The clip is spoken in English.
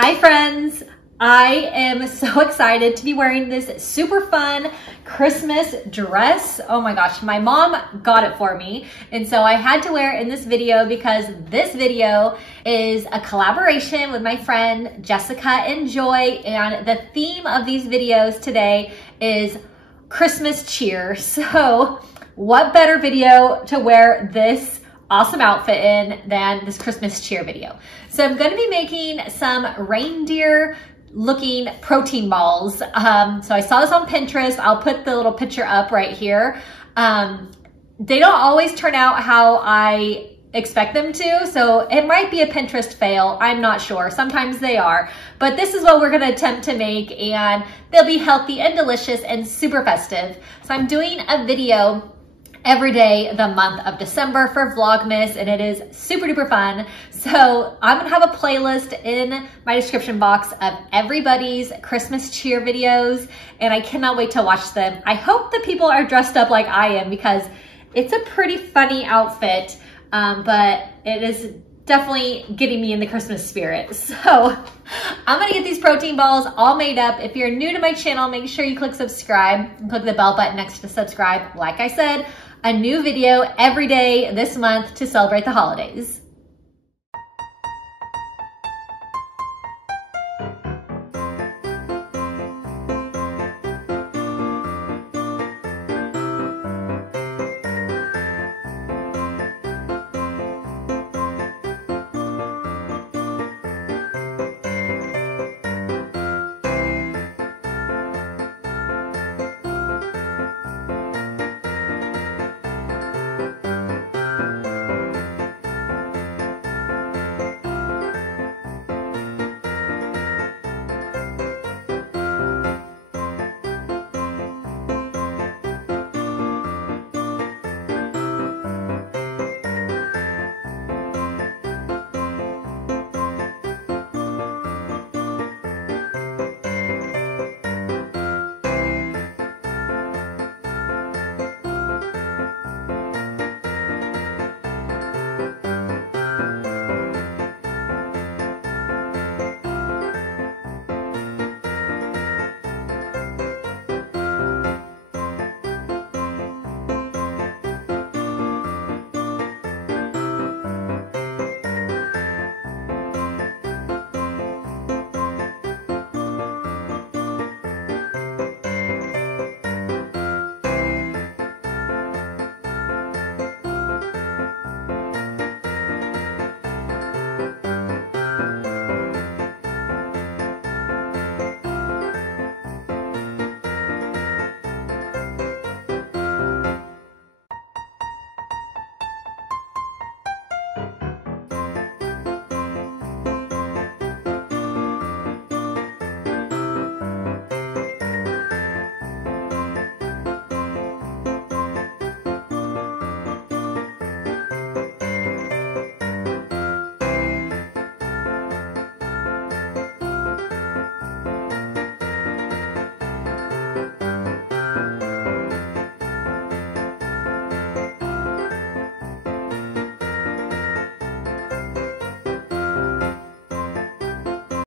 Hi friends, I am so excited to be wearing this super fun Christmas dress. Oh my gosh, my mom got it for me. And so I had to wear it in this video because this video is a collaboration with my friend Jessica and Joy. And the theme of these videos today is Christmas cheer. So what better video to wear this awesome outfit in than this Christmas cheer video. So I'm going to be making some reindeer looking protein balls. So I saw this on Pinterest. I'll put the little picture up right here. They don't always turn out how I expect them to, so it might be a Pinterest fail. I'm not sure. Sometimes they are, but this is what we're going to attempt to make, and they'll be healthy and delicious and super festive. So I'm doing a video every day the month of December for Vlogmas, and it is super duper fun. So I'm gonna have a playlist in my description box of everybody's Christmas cheer videos, and I cannot wait to watch them. I hope the people are dressed up like I am because it's a pretty funny outfit, but it is definitely getting me in the Christmas spirit. So I'm gonna get these protein balls all made up. If you're new to my channel, make sure you click subscribe and click the bell button next to subscribe. Like I said, a new video every day this month to celebrate the holidays.